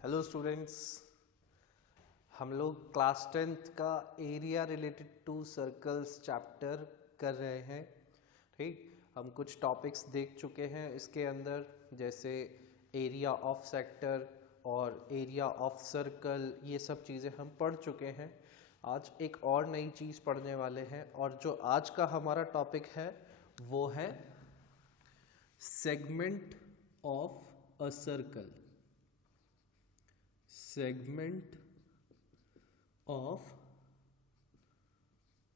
Hello students, हम लोग class 10th का area related to circles chapter कर रहे हैं। ठीक, हम कुछ टॉपिक्स देख चुके हैं इसके अंदर, जैसे एरिया ऑफ सेक्टर और एरिया ऑफ सर्कल, ये सब चीज़ें हम पढ़ चुके हैं। आज एक और नई चीज़ पढ़ने वाले हैं, और जो आज का हमारा टॉपिक है वो है segment of a circle. Segment of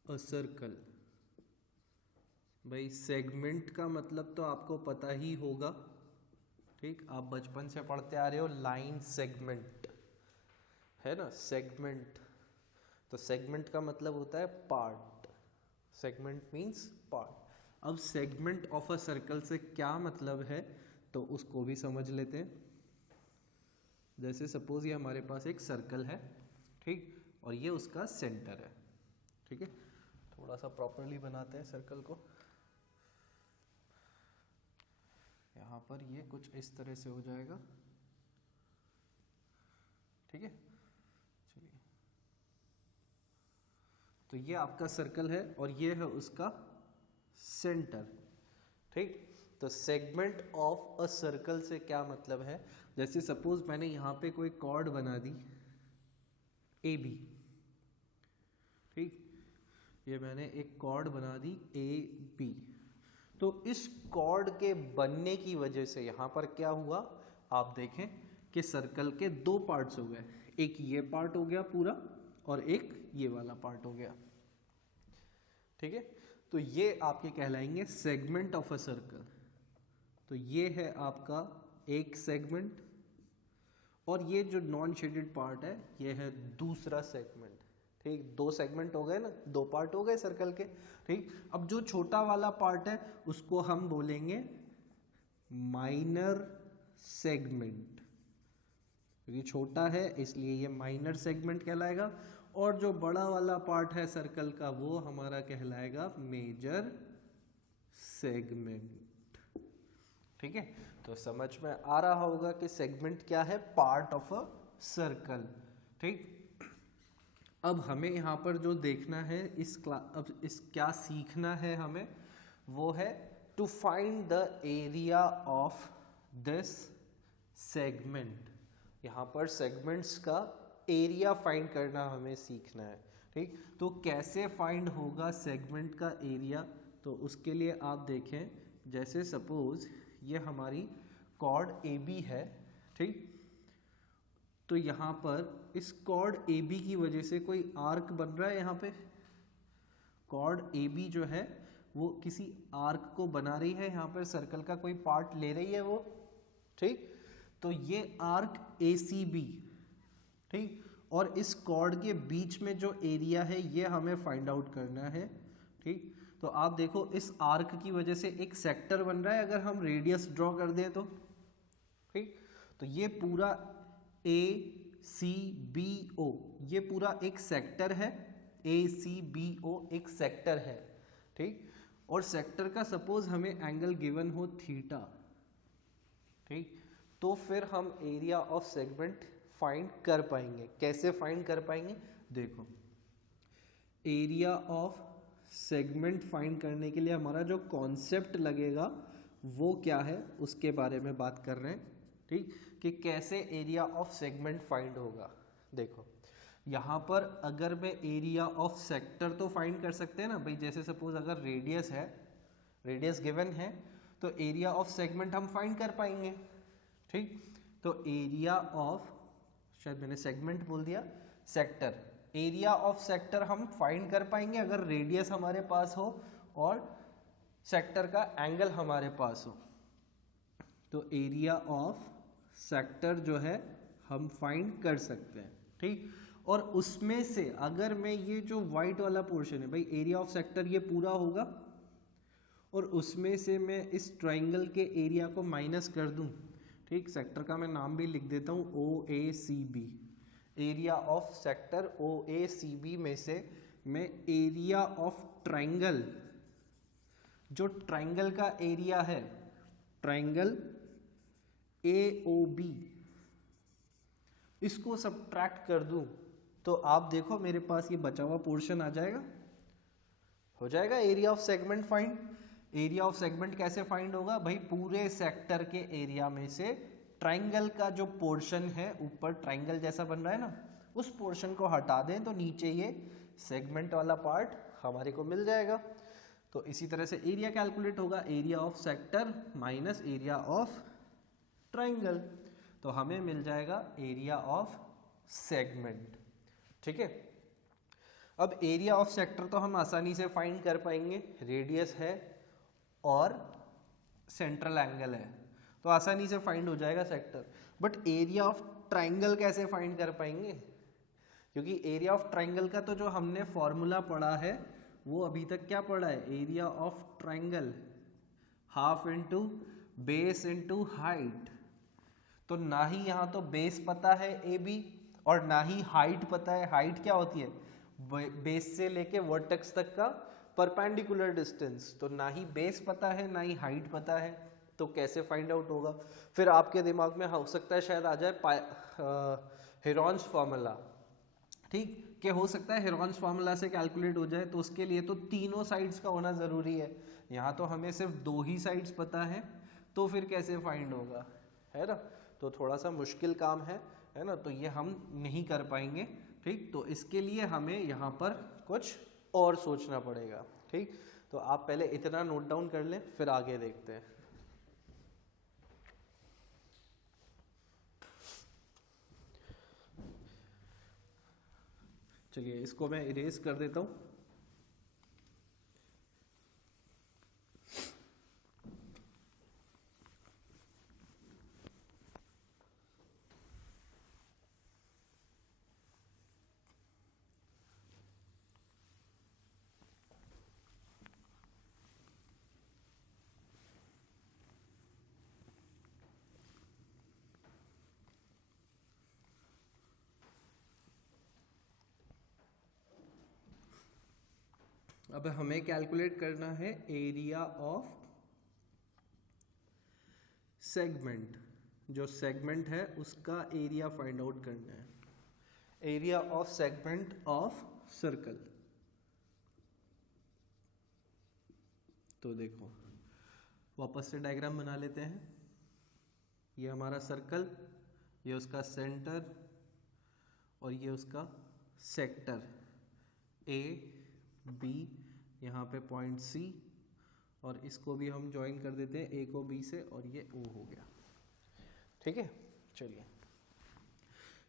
a circle. भाई सेगमेंट का मतलब तो आपको पता ही होगा। ठीक, आप बचपन से पढ़ते आ रहे हो, लाइन सेगमेंट है ना। सेगमेंट, तो सेगमेंट का मतलब होता है पार्ट। Segment means part. अब सेगमेंट ऑफ अ सर्कल से क्या मतलब है, तो उसको भी समझ लेते हैं। जैसे सपोज ये हमारे पास एक सर्कल है, ठीक, और ये उसका सेंटर है। ठीक है, थोड़ा सा प्रॉपरली बनाते हैं सर्कल को। यहाँ पर ये कुछ इस तरह से हो जाएगा। ठीक है, चलिए, तो ये आपका सर्कल है और ये है उसका सेंटर। ठीक, तो सेगमेंट ऑफ अ सर्कल से क्या मतलब है, जैसे सपोज मैंने यहाँ पे कोई कॉर्ड बना दी ए बी। ठीक, ये मैंने एक कॉर्ड बना दी ए बी। तो इस कॉर्ड के बनने की वजह से यहाँ पर क्या हुआ, आप देखें कि सर्कल के दो पार्ट्स हो गए। एक ये पार्ट हो गया पूरा और एक ये वाला पार्ट हो गया। ठीक है, तो ये आपके कहलाएंगे सेगमेंट ऑफ अ सर्कल। तो ये है आपका एक सेगमेंट, और ये जो नॉन शेडेड पार्ट है ये है दूसरा सेगमेंट। ठीक, दो सेगमेंट हो गए ना, दो पार्ट हो गए सर्कल के। ठीक, अब जो छोटा वाला पार्ट है उसको हम बोलेंगे माइनर सेगमेंट, क्योंकि छोटा है इसलिए ये माइनर सेगमेंट कहलाएगा। और जो बड़ा वाला पार्ट है सर्कल का वो हमारा कहलाएगा मेजर सेगमेंट। ठीक है, तो समझ में आ रहा होगा कि सेगमेंट क्या है, पार्ट ऑफ अ सर्कल। ठीक, अब हमें यहाँ पर जो देखना है अब इस क्या सीखना है हमें, वो है to find the area of this segment. यहाँ पर सेगमेंट्स का एरिया फाइंड करना हमें सीखना है। ठीक, तो कैसे फाइंड होगा सेगमेंट का एरिया, तो उसके लिए आप देखें, जैसे सपोज ये हमारी कॉर्ड ए बी है। ठीक, तो यहाँ पर इस कॉर्ड ए बी की वजह से कोई आर्क बन रहा है। यहाँ पे कॉर्ड ए बी जो है वो किसी आर्क को बना रही है, यहाँ पर सर्कल का कोई पार्ट ले रही है वो। ठीक, तो ये आर्क ए सी बी। ठीक, और इस कॉर्ड के बीच में जो एरिया है ये हमें फाइंड आउट करना है। ठीक, तो आप देखो इस आर्क की वजह से एक सेक्टर बन रहा है, अगर हम रेडियस ड्रॉ कर दें तो। ठीक, तो ये पूरा ए सी बी ओ, ये पूरा एक सेक्टर है। ए सी बी ओ एक सेक्टर है। ठीक, और सेक्टर का सपोज हमें एंगल गिवन हो थीटा। ठीक, तो फिर हम एरिया ऑफ सेगमेंट फाइंड कर पाएंगे। कैसे फाइंड कर पाएंगे, देखो, एरिया ऑफ सेगमेंट फाइंड करने के लिए हमारा जो कॉन्सेप्ट लगेगा वो क्या है, उसके बारे में बात कर रहे हैं। ठीक, कि कैसे एरिया ऑफ सेगमेंट फाइंड होगा। देखो, यहाँ पर अगर मैं एरिया ऑफ सेक्टर तो फाइंड कर सकते हैं ना भाई, जैसे सपोज अगर रेडियस है, रेडियस गिवन है, तो एरिया ऑफ सेगमेंट हम फाइंड कर पाएंगे। ठीक, तो एरिया ऑफ, शायद मैंने सेगमेंट बोल दिया, सेक्टर, एरिया ऑफ सेक्टर हम फाइंड कर पाएंगे अगर रेडियस हमारे पास हो और सेक्टर का एंगल हमारे पास हो। तो एरिया ऑफ सेक्टर जो है हम फाइंड कर सकते हैं। ठीक, और उसमें से अगर मैं ये जो व्हाइट वाला पोर्शन है भाई, एरिया ऑफ सेक्टर ये पूरा होगा, और उसमें से मैं इस ट्राइंगल के एरिया को माइनस कर दूं। ठीक, सेक्टर का मैं नाम भी लिख देता हूं O A C B. Area of sector O A C B में से मैं एरिया ऑफ ट्राइंगल, जो ट्राइंगल का एरिया है, ट्राइंगल ए ओ बी, इसको सब्ट्रैक्ट कर दूं तो आप देखो मेरे पास ये बचा हुआ पोर्शन आ जाएगा, हो जाएगा area of segment find. Area of segment कैसे फाइंड होगा भाई, पूरे सेक्टर के एरिया में से ट्राइंगल का जो पोर्शन है ऊपर ट्राइंगल जैसा बन रहा है ना, उस पोर्शन को हटा दें तो नीचे ये सेगमेंट वाला पार्ट हमारे को मिल जाएगा। तो इसी तरह से एरिया कैलकुलेट होगा, area of sector minus area of triangle, तो हमें मिल जाएगा एरिया ऑफ सेगमेंट। ठीक है, अब एरिया ऑफ सेक्टर तो हम आसानी से फाइंड कर पाएंगे, रेडियस है और सेंट्रल एंगल है तो आसानी से फाइंड हो जाएगा sector. But area of triangle कैसे फाइंड कर पाएंगे, क्योंकि एरिया ऑफ ट्राइंगल का तो जो हमने फॉर्मूला पढ़ा है वो अभी तक क्या पढ़ा है, area of triangle half into base into height. तो ना ही यहाँ तो बेस पता है ए बी और ना ही हाइट पता है। हाइट क्या होती है, बेस से लेके वर्टेक्स तक का परपेंडिकुलर डिस्टेंस। तो ना ही बेस पता है ना ही हाइट पता है, तो कैसे फाइंड आउट होगा। फिर आपके दिमाग में हो सकता है शायद आ जाए हेरॉन्स फार्मूला, ठीक, कि हो सकता है हेरॉन्स फार्मूला से कैलकुलेट हो जाए, तो उसके लिए तो तीनों साइड्स का होना ज़रूरी है। यहाँ तो हमें सिर्फ 2 ही साइड्स पता है, तो फिर कैसे फाइंड होगा, है ना। तो थोड़ा सा मुश्किल काम है ना, तो ये हम नहीं कर पाएंगे। ठीक, तो इसके लिए हमें यहाँ पर कुछ और सोचना पड़ेगा। ठीक, तो आप पहले इतना नोट डाउन कर लें, फिर आगे देखते हैं। चलिए इसको मैं इरेज कर देता हूँ। अब हमें कैलकुलेट करना है एरिया ऑफ सेगमेंट। जो सेगमेंट है उसका एरिया फाइंड आउट करना है, area of segment of circle. तो देखो वापस से डायग्राम बना लेते हैं। ये हमारा सर्कल, ये उसका सेंटर और ये उसका सेक्टर ए बी, यहाँ पे पॉइंट सी, और इसको भी हम ज्वाइन कर देते हैं ए को बी से, और ये ओ हो गया। ठीक है, चलिए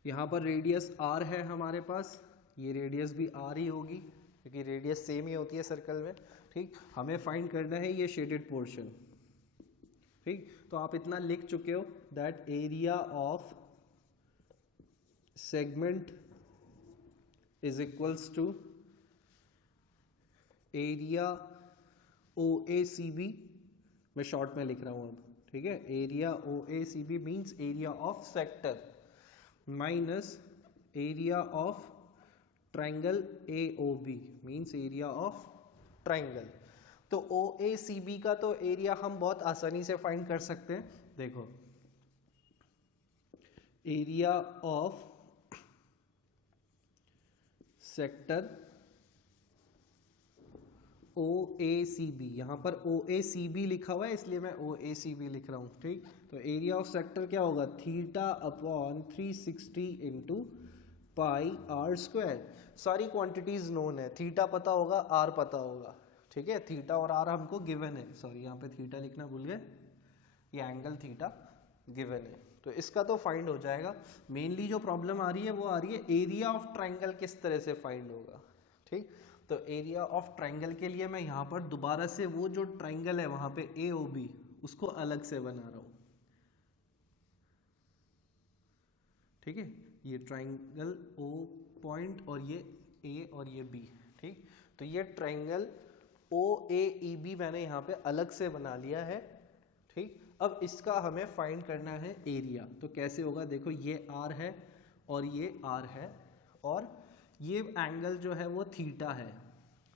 यहाँ पर रेडियस आर है हमारे पास, ये रेडियस भी आर ही होगी क्योंकि रेडियस सेम ही होती है सर्कल में। ठीक, हमें फाइंड करना है ये शेडेड पोर्शन। ठीक, तो आप इतना लिख चुके हो that area of segment is equals to area O A C B, मैं शॉर्ट में लिख रहा हूँ अब। ठीक है, area O A C B means area of sector minus area of triangle A O B means area of triangle. तो O A C B का तो एरिया हम बहुत आसानी से फाइंड कर सकते हैं। देखो area of sector O A C B, यहाँ पर ओ ए सी बी लिखा हुआ है इसलिए मैं ओ ए सी बी लिख रहा हूँ। ठीक, तो एरिया ऑफ सेक्टर क्या होगा, theta upon 360 into pi r square. सारी क्वांटिटीज नोन है, थीटा पता होगा, आर पता होगा। ठीक है, थीटा और आर हमको गिवन है, सॉरी यहाँ पे थीटा लिखना भूल गए, ये एंगल थीटा गिवन है, तो इसका तो फाइंड हो जाएगा। मेनली जो प्रॉब्लम आ रही है वो आ रही है एरिया ऑफ ट्राइंगल किस तरह से फाइंड होगा। ठीक, तो एरिया ऑफ ट्राइंगल के लिए मैं यहाँ पर दोबारा से वो जो ट्राइंगल है वहाँ पे ए ओ बी उसको अलग से बना रहा हूँ। ठीक है, ये ट्राइंगल ओ पॉइंट और ये ए और ये बी। ठीक, तो ये ट्राइंगल ओ ए ई बी मैंने यहाँ पे अलग से बना लिया है। ठीक, अब इसका हमें फाइंड करना है एरिया। तो कैसे होगा, देखो ये आर है और ये आर है और ये एंगल जो है वो थीटा है।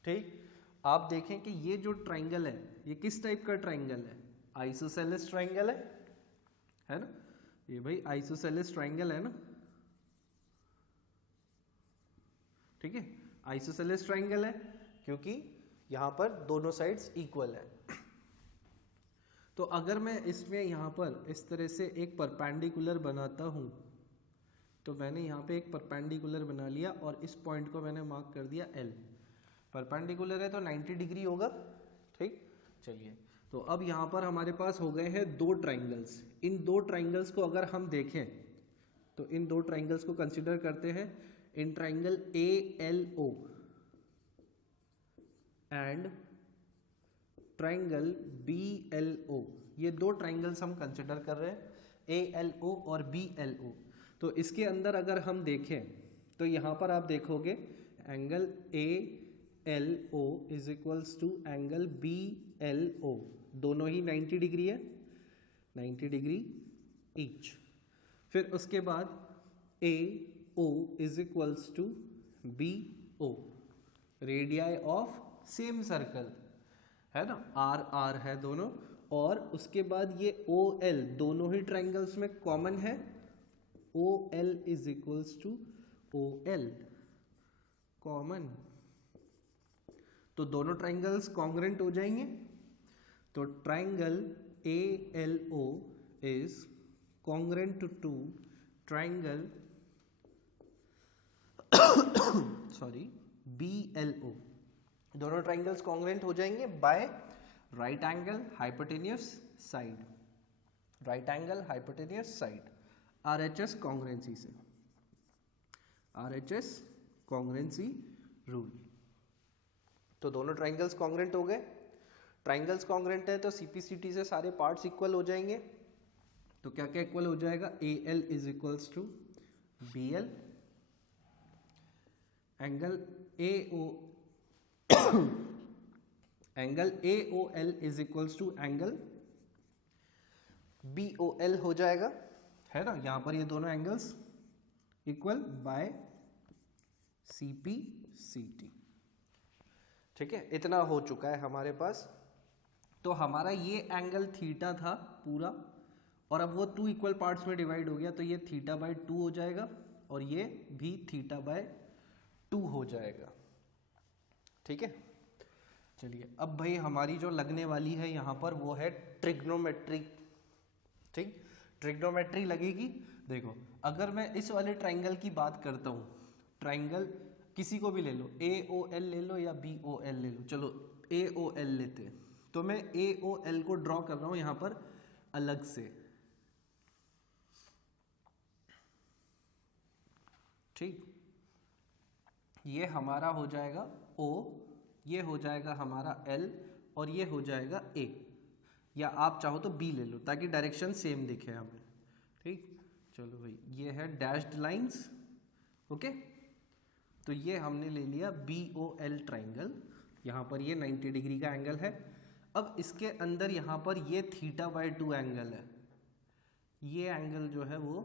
ठीक, आप देखें कि ये जो ट्राइंगल है ये किस टाइप का ट्राइंगल है, आइसोसेलेस ट्राइंगल है ना, ये भाई आइसोसेलेस ट्राइंगल है ना। ठीक है, आइसोसेलेस ट्राइंगल है क्योंकि यहाँ पर दोनों साइड्स इक्वल है। तो अगर मैं इसमें यहाँ पर इस तरह से एक परपेंडिकुलर बनाता हूँ, तो मैंने यहाँ पे एक परपेंडिकुलर बना लिया और इस पॉइंट को मैंने मार्क कर दिया L। परपेंडिकुलर है तो 90 डिग्री होगा, ठीक। चलिए, तो अब यहाँ पर हमारे पास हो गए हैं दो ट्राइंगल्स। इन दो ट्राइंगल्स को अगर हम देखें तो इन दो ट्राइंगल्स को कंसिडर करते हैं, in triangle ALO and triangle BLO, ये दो ट्राइंगल्स हम कंसिडर कर रहे हैं, ALO और BLO। तो इसके अंदर अगर हम देखें तो यहाँ पर आप देखोगे angle ALO is equals to angle BLO, दोनों ही 90 डिग्री है, 90 डिग्री ईच। फिर उसके बाद AO is equals to BO, radii of same circle है ना, R है दोनों। और उसके बाद ये OL दोनों ही ट्राइंगल्स में कॉमन है, OL is equals to OL common, तो दोनों ट्राइंगल्स कॉन्ग्रेंट हो जाएंगे। तो triangle ALO is congruent to triangle BLO, दोनों ट्राइंगल्स कॉन्ग्रेंट हो जाएंगे by right angle hypotenuse side, right angle hypotenuse side, RHS congruency से, RHS कॉन्ग्रेंसी रूल। तो दोनों ट्राइंगल्स कॉन्ग्रेंट हो गए। ट्राइंगल्स कॉन्ग्रेंट है तो CPCT से सारे पार्ट्स इक्वल हो जाएंगे। तो क्या क्या इक्वल हो जाएगा, AL is equals to BL, angle AOL is equals to angle BOL हो जाएगा, है ना। यहाँ पर ये दोनों एंगल्स इक्वल बाय CPCT, ठीक है। इतना हो चुका है हमारे पास। तो हमारा ये एंगल थीटा था पूरा, और अब वो 2 इक्वल पार्ट्स में डिवाइड हो गया, तो ये θ/2 हो जाएगा और ये भी θ/2 हो जाएगा, ठीक है। चलिए, अब भाई हमारी जो लगने वाली है यहाँ पर वो है ट्रिग्नोमेट्री, ठीक। ट्रिग्नोमेट्री लगेगी। देखो, अगर मैं इस वाले ट्राइंगल की बात करता हूँ, ट्राइंगल किसी को भी ले लो, AOL ले लो या BOL ले लो, चलो AOL लेते हैं। तो मैं AOL को ड्रॉ कर रहा हूँ यहाँ पर अलग से, ठीक। ये हमारा हो जाएगा O, ये हो जाएगा हमारा L और ये हो जाएगा A, या आप चाहो तो B ले लो ताकि डायरेक्शन सेम दिखे हमें, ठीक। चलो भाई, ये है डैश्ड लाइंस, ओके। तो ये हमने ले लिया BOL ट्राइंगल, यहाँ पर ये 90 डिग्री का एंगल है। अब इसके अंदर यहाँ पर ये θ/2 एंगल है, ये एंगल जो है वो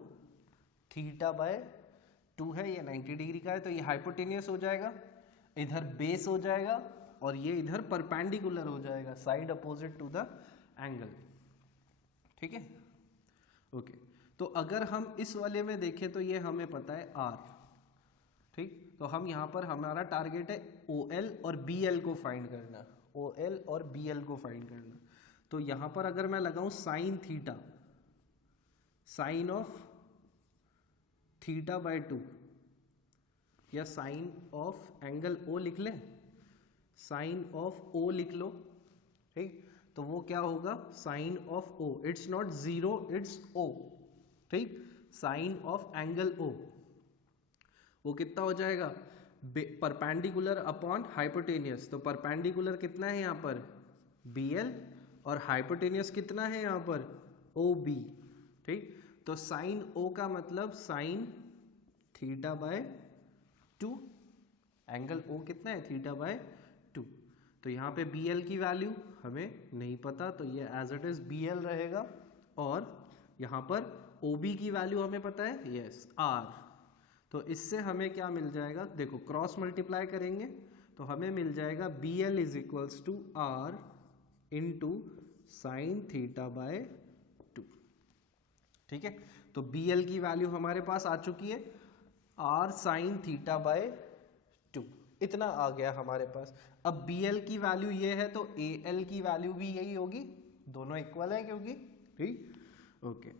θ/2 है, ये 90 डिग्री का है। तो ये हाइपोटेनियस हो जाएगा, इधर बेस हो जाएगा और ये इधर परपेंडिकुलर हो जाएगा, side opposite to the angle, ठीक है, ओके। तो अगर हम इस वाले में देखें तो ये हमें पता है R, ठीक। तो हम यहाँ पर हमारा टारगेट है OL और BL को फाइंड करना, OL और BL को फाइंड करना। तो यहाँ पर अगर मैं लगाऊं साइन थीटा, साइन ऑफ θ/2, या साइन ऑफ एंगल O लिख लें, साइन ऑफ O लिख लो, ठीक। तो वो क्या होगा, sine of O, it's not 0, it's O, ठीक। साइन ऑफ एंगल O वो कितना हो जाएगा, परपेंडिकुलर अपॉन हाइपोटेनियस। तो परपेंडिकुलर कितना है यहाँ पर BL और हाइपोटेनियस कितना है यहाँ पर OB, ठीक। तो साइन O का मतलब साइन θ/2, एंगल O कितना है θ/2। तो यहाँ पे BL की वैल्यू हमें नहीं पता, तो ये एज इट इज BL रहेगा। और यहाँ पर OB की वैल्यू हमें पता है, यस R। तो इससे हमें क्या मिल जाएगा, देखो क्रॉस मल्टीप्लाई करेंगे तो हमें मिल जाएगा BL is equals to R into sine θ/2, ठीक है। तो BL की वैल्यू हमारे पास आ चुकी है R साइन θ/2 इतना आ गया हमारे पास। अब BL की वैल्यू ये है तो AL की वैल्यू भी यही होगी, दोनों इक्वल है क्योंकि, ठीक। ओके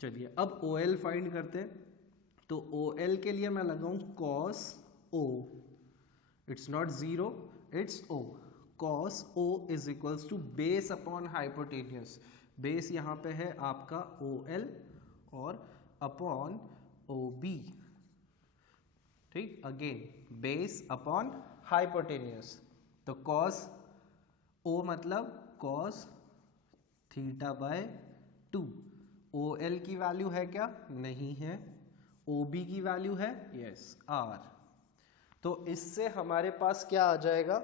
चलिए अब OL फाइंड करते हैं। तो OL के लिए मैं लगाऊं cos O, it's not 0, it's O। cos O is equals to base upon hypotenuse. Base यहाँ पे है आपका OL और अपॉन OB, ठीक। अगेन बेस अपॉन हाइपोटेन्यूस, तो cos O मतलब cos थीटा बाय 2। OL की वैल्यू है क्या? नहीं है। OB की वैल्यू है, यस, R। तो इससे हमारे पास क्या आ जाएगा?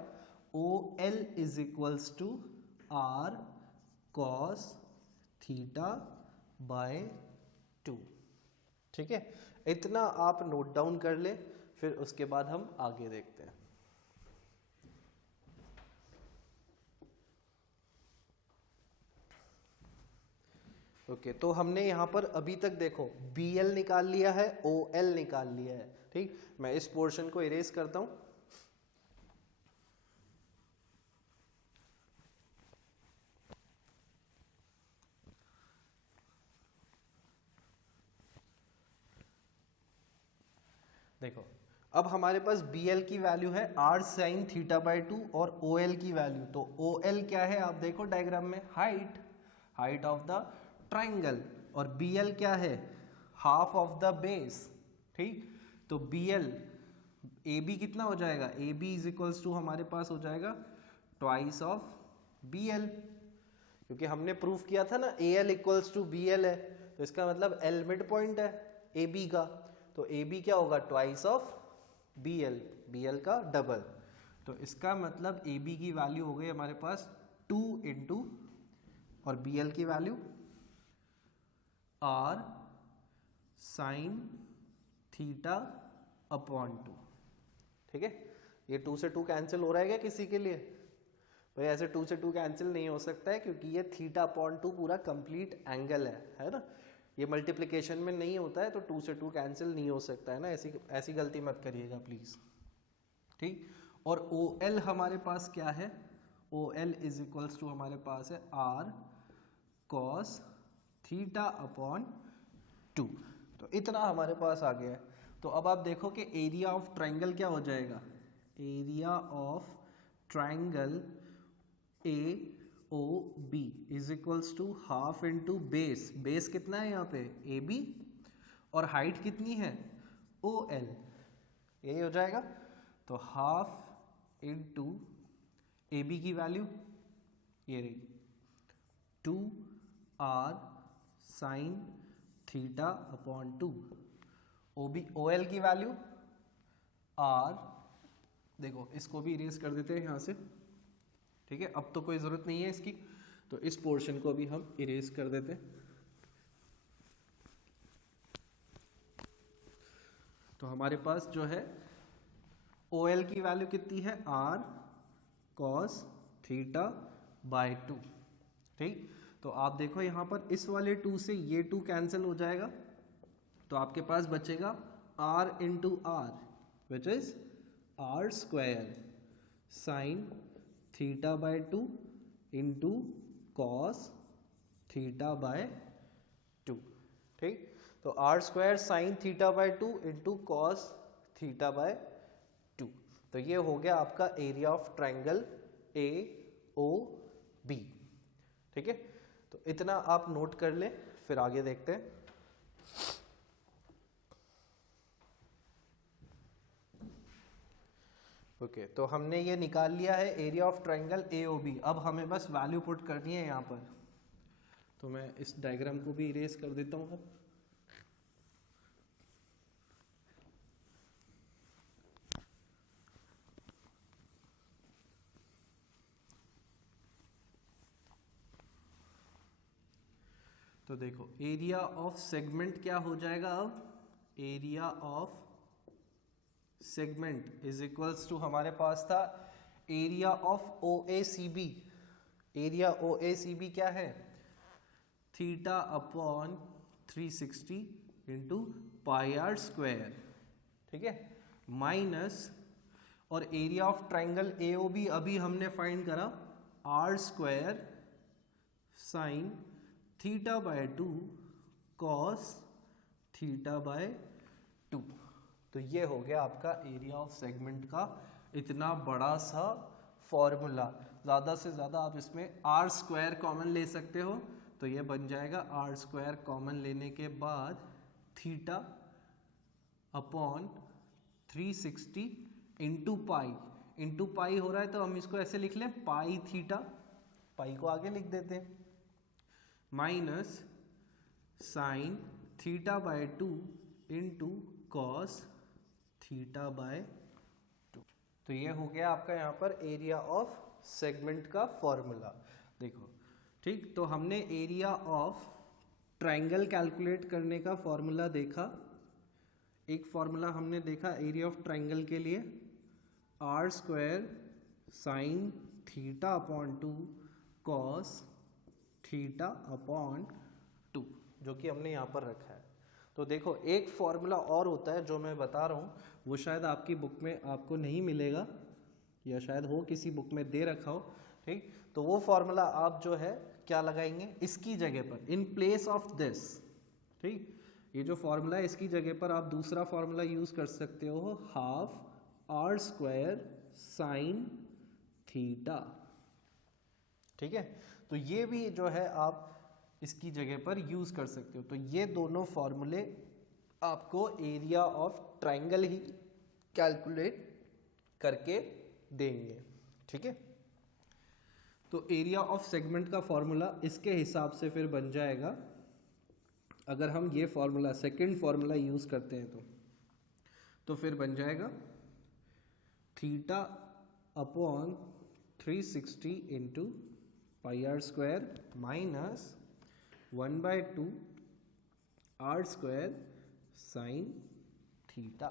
OL is equals to R cos theta by 2, ठीक है। इतना आप नोट डाउन कर ले, फिर उसके बाद हम आगे देखते हैं। ओके तो हमने यहाँ पर अभी तक देखो BL निकाल लिया है, OL निकाल लिया है, ठीक। मैं इस पोर्शन को इरेज करता हूं। देखो अब हमारे पास BL की वैल्यू है R sin थीटा बाई 2 और OL की वैल्यू, तो OL क्या है आप देखो डायग्राम में, height, height of the triangle, और BL क्या है? हाफ ऑफ द बेस, ठीक। तो BL AB कितना हो जाएगा? AB इज इक्वल्स टू हमारे पास हो जाएगा ट्वाइस ऑफ BL, क्योंकि हमने प्रूफ किया था ना AL इक्वल्स टू BL है, तो इसका मतलब L मिड पॉइंट है AB का, तो AB क्या होगा? ट्वाइस ऑफ BL, BL का डबल। तो इसका मतलब AB की वैल्यू हो गई हमारे पास 2 इंटू, और BL की value R sine theta upon 2, ठीक है। ये 2 से 2 कैंसिल हो रहा है क्या किसी के लिए? भाई ऐसे 2 से 2 कैंसिल नहीं हो सकता है, क्योंकि ये थीटा अपॉन 2 पूरा कंप्लीट एंगल है ना। ये मल्टीप्लिकेशन में नहीं होता है, तो 2 से 2 कैंसिल नहीं हो सकता है ना, ऐसी गलती मत करिएगा प्लीज, ठीक। और OL हमारे पास क्या है? OL इज इक्वल्स टू हमारे पास है R cos थीटा अपॉन 2, तो इतना हमारे पास आ गया है। तो अब आप देखो कि एरिया ऑफ ट्राइंगल क्या हो जाएगा? Area of triangle AOB is equals to half into base, base कितना है यहाँ पे? AB, और हाइट कितनी है? OL, यही हो जाएगा। तो हाफ इंटू AB की वैल्यू ये रही 2R sine theta upon 2, OL की वैल्यू R, देखो इसको भी इरेज कर देते हैं यहाँ से, ठीक है। अब तो कोई ज़रूरत नहीं है इसकी, तो इस पोर्शन को भी हम इरेज कर देते हैं। तो हमारे पास जो है OL की वैल्यू कितनी है? R cos थीटा बाय 2, ठीक। तो आप देखो यहाँ पर इस वाले 2 से ये 2 कैंसिल हो जाएगा, तो आपके पास बचेगा R into R which is R square sine theta by 2 into cos theta by 2, ठीक। तो R square sine theta by 2 into cos theta by 2, तो ये हो गया आपका एरिया ऑफ ट्राइंगल AOB, ठीक है। तो इतना आप नोट कर लें, फिर आगे देखते हैं। ओके तो हमने ये निकाल लिया है एरिया ऑफ ट्राइंगल AOB। अब हमें बस वैल्यू पुट करनी है यहाँ पर, तो मैं इस डायग्राम को भी इरेज कर देता हूँ अब। तो देखो एरिया ऑफ सेगमेंट क्या हो जाएगा अब? Area of segment is equals to हमारे पास था area of OACB। Area OACB क्या है? Theta upon 360 into pi r square, ठीक है, माइनस और एरिया ऑफ ट्राइंगल AOB अभी हमने फाइंड करा r² sine theta by 2 cos theta by 2। तो ये हो गया आपका एरिया ऑफ सेगमेंट का इतना बड़ा सा फॉर्मूला। ज़्यादा से ज़्यादा आप इसमें r² कॉमन ले सकते हो, तो ये बन जाएगा r² कॉमन लेने के बाद थीटा अपॉन 360 इंटू पाई हो रहा है, तो हम इसको ऐसे लिख लें पाई थीटा, पाई को आगे लिख देते हैं, minus sine theta by 2 into cos theta by 2। तो ये हो गया आपका यहाँ पर एरिया ऑफ सेगमेंट का फॉर्मूला। देखो ठीक, तो हमने एरिया ऑफ ट्राइंगल कैलकुलेट करने का फॉर्मूला देखा। एक फॉर्मूला हमने देखा एरिया ऑफ ट्राइंगल के लिए, r² sine theta upon 2 cos theta upon 2, जो कि हमने यहाँ पर रखा है। तो देखो एक फॉर्मूला और होता है जो मैं बता रहा हूँ, वो शायद आपकी बुक में आपको नहीं मिलेगा या शायद हो किसी बुक में दे रखा हो। ठीक, तो वो फॉर्मूला आप जो है क्या लगाएंगे इसकी जगह पर, इन प्लेस ऑफ दिस। ठीक, ये जो फॉर्मूला है इसकी जगह पर आप दूसरा फॉर्मूला यूज कर सकते हो, हाफ r² साइन थीटा। ठीक है, तो ये भी जो है आप इसकी जगह पर यूज कर सकते हो। तो ये दोनों फॉर्मूले आपको area of triangle he calculate करके देंगे। ठीक है, तो एरिया ऑफ सेगमेंट का फॉर्मूला इसके हिसाब से फिर बन जाएगा, अगर हम ये फॉर्मूला सेकंड फॉर्मूला यूज करते हैं तो फिर बन जाएगा theta upon 360 into πr² minus 1/2 r² sign theta.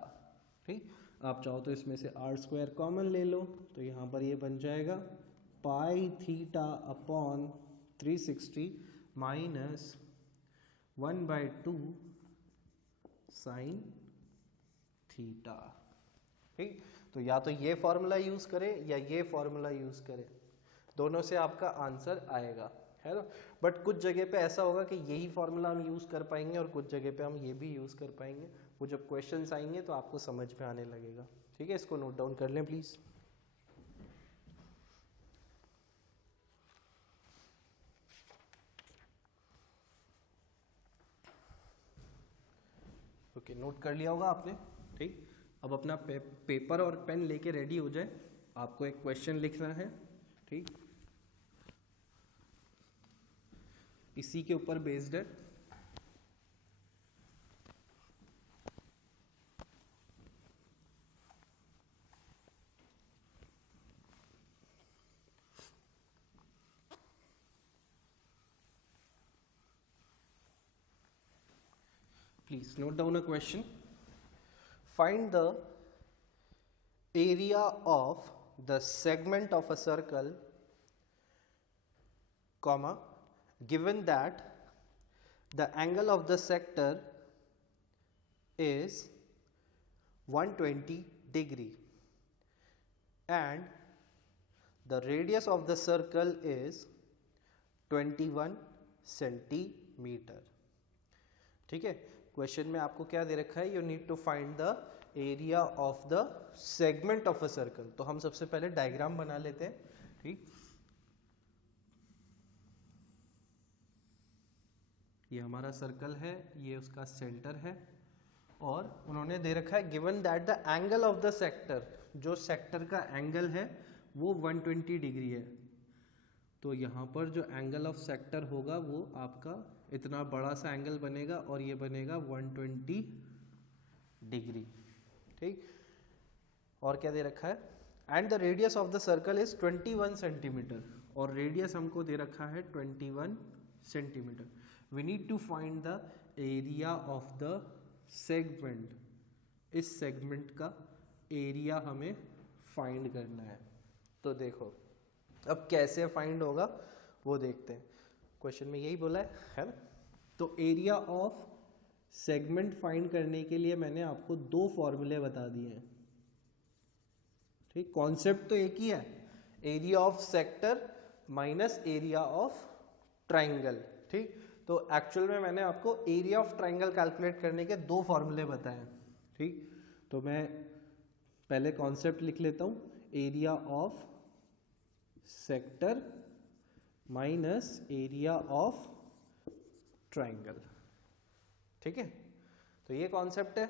ठीक, आप चाहो तो इसमें से r² कॉमन ले लो, तो यहाँ पर ये बन जाएगा pi theta upon 360 minus 1/2 sine theta. ठीक, तो या तो ये फॉर्मूला यूज करें या ये फॉर्मूला यूज करें, दोनों से आपका आंसर आएगा, है ना। बट कुछ जगह पे ऐसा होगा कि यही फॉर्मूला हम यूज कर पाएंगे और कुछ जगह पे हम ये भी यूज कर पाएंगे। वो जब क्वेश्चंस आएंगे तो आपको समझ में आने लगेगा। ठीक है, इसको नोट डाउन कर लें प्लीज। ओके, नोट कर लिया होगा आपने। ठीक, अब अपना पेपर और पेन लेके रेडी हो जाए, आपको एक क्वेश्चन लिखना है। ठीक, इसी के ऊपर बेस्ड है। Please note down a question. Find the area of the segment of a circle, comma, given that the angle of the sector is 120 degree and the radius of the circle is 21 centimeter. ठीक है, question में आपको क्या दे रखा है, you need to find the area of the segment of a circle. तो हम सबसे पहले डायग्राम बना लेते हैं। ठीक, ये हमारा सर्कल है, ये उसका सेंटर है, और उन्होंने दे रखा है given that the angle of the sector, जो सेक्टर का एंगल है वो 120 डिग्री है। तो यहाँ पर जो एंगल ऑफ सेक्टर होगा वो आपका इतना बड़ा सा एंगल बनेगा और ये बनेगा 120 डिग्री। ठीक, और क्या दे रखा है, and the radius of the circle is 21 centimetre, और रेडियस हमको दे रखा है 21 centimetre. We need to find the area of the segment, इस सेगमेंट का एरिया हमें फाइंड करना है। तो देखो अब कैसे फाइंड होगा वो देखते हैं, क्वेश्चन में यही बोला है ना। तो एरिया ऑफ सेगमेंट फाइंड करने के लिए मैंने आपको दो फॉर्मूले बता दिए हैं। ठीक, कॉन्सेप्ट तो एक ही है, area of sector minus area of triangle. ठीक, तो एक्चुअल में मैंने आपको एरिया ऑफ ट्राइंगल कैलकुलेट करने के दो फॉर्मूले बताए हैं। ठीक, तो मैं पहले कॉन्सेप्ट लिख लेता हूँ, area of sector minus area of triangle. ठीक है, तो ये कॉन्सेप्ट है।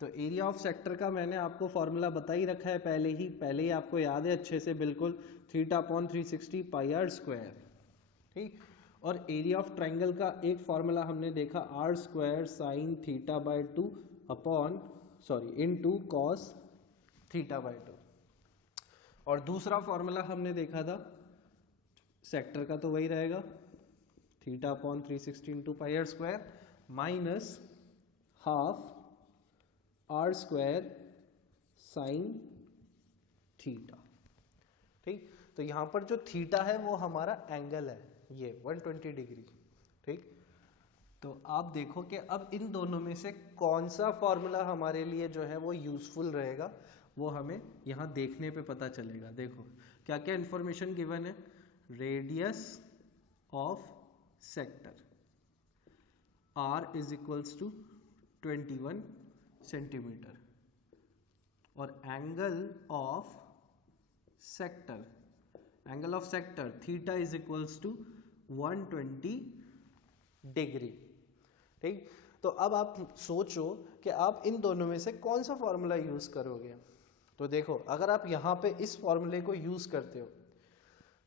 तो एरिया ऑफ सेक्टर का मैंने आपको फॉर्मूला बता ही रखा है पहले ही आपको याद है अच्छे से बिल्कुल, θ/360 πr²। ठीक, और एरिया ऑफ ट्राइंगल का एक फॉर्मूला हमने देखा r² sin θ/2 इनटू cos θ/2। और दूसरा फॉर्मूला हमने देखा था सेक्टर का, तो वही रहेगा θ/360 into πr² minus half r² sin theta. ठीक, तो यहाँ पर जो थीटा है वो हमारा एंगल है, ये 120 डिग्री। ठीक, तो आप देखो कि अब इन दोनों में से कौन सा फॉर्मूला हमारे लिए जो है वो यूजफुल रहेगा, वो हमें यहाँ देखने पे पता चलेगा। देखो क्या क्या इंफॉर्मेशन गिवन है, radius of sector r is equals to 21 centimetre और angle of sector theta is equals to 120 degree. ठीक, तो अब आप सोचो कि आप इन दोनों में से कौन सा फॉर्मूला यूज करोगे। तो देखो अगर आप यहाँ पे इस फॉर्मूले को यूज करते हो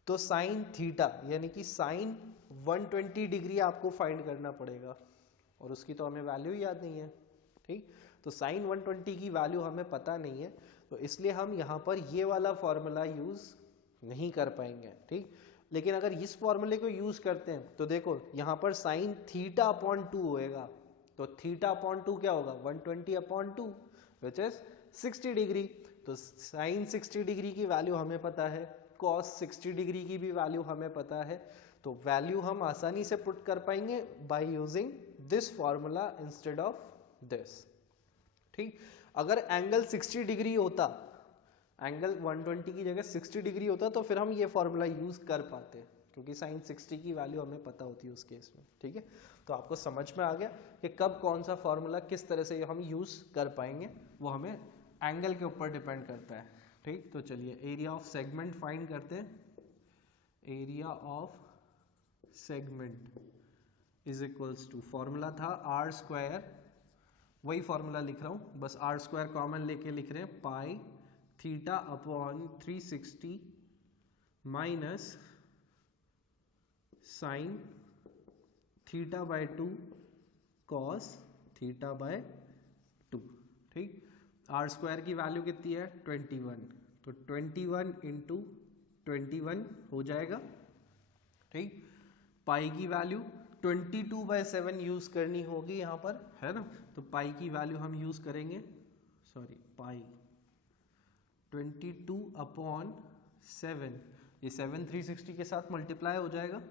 तो साइन थीटा यानी कि साइन 120 डिग्री आपको फाइंड करना पड़ेगा, और उसकी तो हमें वैल्यू याद नहीं है। ठीक, तो साइन 120 की वैल्यू हमें पता नहीं है, तो इसलिए हम यहाँ पर ये वाला फॉर्मूला यूज नहीं कर पाएंगे। ठीक, लेकिन अगर इस फॉर्मूले को यूज करते हैं तो देखो यहाँ पर साइन θ/2 होएगा, तो θ/2 क्या होगा 120/2 विच इज 60 डिग्री। तो साइन 60 डिग्री की वैल्यू हमें पता है, कॉस 60 डिग्री की भी वैल्यू हमें पता है, तो वैल्यू हम आसानी से पुट कर पाएंगे by using this formula instead of this. ठीक, अगर एंगल 60 डिग्री होता, एंगल 120 की जगह 60 डिग्री होता तो फिर हम ये फॉर्मूला यूज कर पाते, क्योंकि साइन 60 की वैल्यू हमें पता होती है उस केस में। ठीक है, तो आपको समझ में आ गया कि कब कौन सा फॉर्मूला किस तरह से हम यूज कर पाएंगे, वो हमें एंगल के ऊपर डिपेंड करता है। ठीक, तो चलिए एरिया ऑफ सेगमेंट फाइंड करते हैं। Area of segment is equals to, formula था r², वही फॉर्मूला लिख रहा हूँ, बस r² कॉमन लेके लिख रहे हैं, पाई θ/360 माइनस साइन θ/2 कॉस θ/2। ठीक, r² की वैल्यू कितनी है 21, तो 21 इंटू 21 हो जाएगा। ठीक, पाई की वैल्यू 22/7 यूज करनी होगी यहाँ पर, है ना, तो पाई की वैल्यू हम यूज करेंगे, पाई 22/7, ये 7 360 के साथ मल्टीप्लाई हो जाएगा,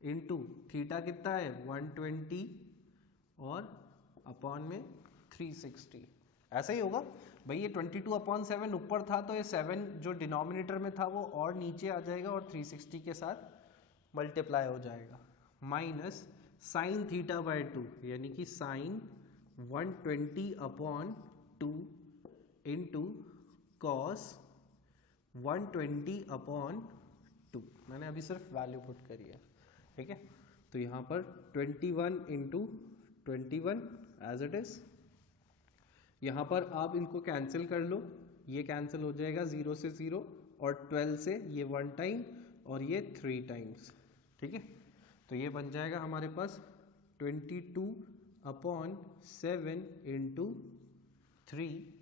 इंटू थीटा कितना है 120 और अपॉन में 360, ऐसा ही होगा भाई। ये 22/7 ऊपर था तो ये 7 जो डिनोमिनेटर में था वो और नीचे आ जाएगा और 360 के साथ मल्टीप्लाई हो जाएगा, माइनस साइन θ/2 यानी कि साइन 120/2 इंटू कॉस 120/2। मैंने अभी सिर्फ वैल्यू पुट करी है। ठीक है, तो यहाँ पर 21 इंटू 21 एज इट इज। यहाँ पर आप इनको कैंसिल कर लो, ये कैंसिल हो जाएगा 0 से 0 और 12 से ये 1 टाइम और ये 3 टाइम्स। ठीक है, तो ये बन जाएगा हमारे पास 22/7 into 3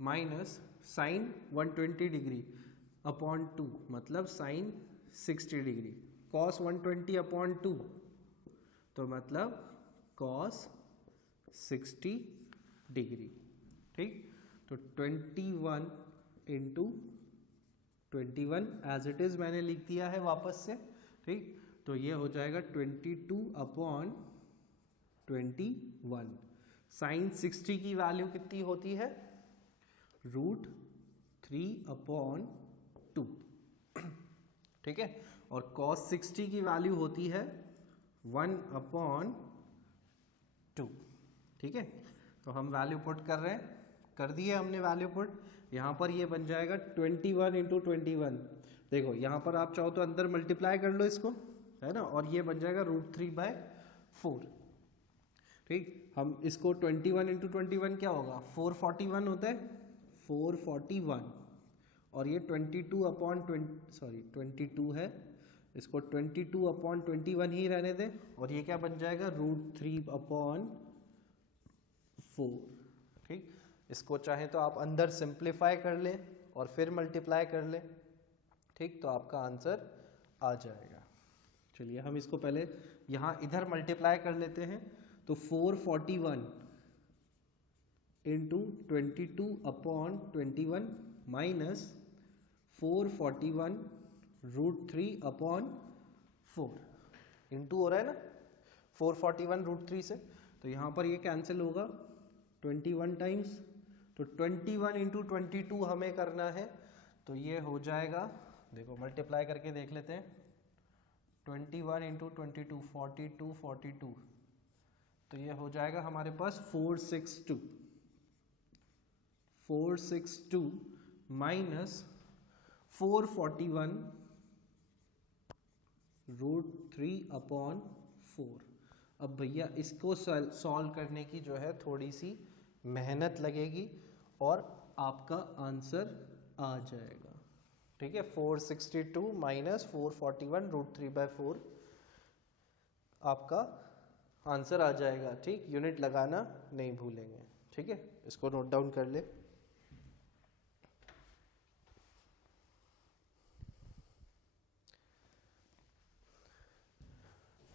minus sine 120 degree upon 2 मतलब साइन 60 डिग्री, कॉस 120/2 तो मतलब कॉस 60 डिग्री। ठीक, तो 21 इंटू 21 एज इट इज मैंने लिख दिया है वापस से। ठीक, तो ये हो जाएगा 22/21। साइन 60 की वैल्यू कितनी होती है √3/2, ठीक है। और cos 60 की वैल्यू होती है 1/2, ठीक है। तो हम वैल्यू पुट कर रहे हैं, कर दिए हमने वैल्यू पुट। यहाँ पर ये बन जाएगा 21 × 21। देखो यहाँ पर आप चाहो तो अंदर मल्टीप्लाई कर लो इसको, है ना, और ये बन जाएगा √3/4, ठीक। हम इसको 21 × 21 क्या होगा, 441 होता है, 441, और ये 22 है, इसको 22/21 ही रहने दें, और ये क्या बन जाएगा √3/4, ठीक। इसको चाहे तो आप अंदर सिंप्लीफाई कर लें और फिर मल्टीप्लाई कर लें, ठीक, तो आपका आंसर आ जाएगा। चलिए हम इसको पहले यहाँ इधर मल्टीप्लाई कर लेते हैं। तो 441 × 22/21 माइनस 441 √3/4 इंटू हो रहा है ना 441 √3 से, तो यहाँ पर ये कैंसिल होगा 21 टाइम्स, तो 21 × 22 हमें करना है, तो ये हो जाएगा, देखो मल्टीप्लाई करके देख लेते हैं, 21 × 22 42 42, तो ये हो जाएगा हमारे पास 462 माइनस 441 √3/4। अब भैया इसको सॉल्व करने की जो है थोड़ी सी मेहनत लगेगी और आपका आंसर आ जाएगा, ठीक है। 462 माइनस 441 √3/4 आपका आंसर आ जाएगा, ठीक। यूनिट लगाना नहीं भूलेंगे, ठीक है, इसको नोट डाउन कर ले।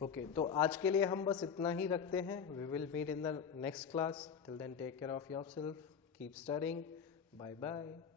ओके, तो आज के लिए हम बस इतना ही रखते हैं। We will meet in the next class. Till then take care of yourself, keep studying, bye bye.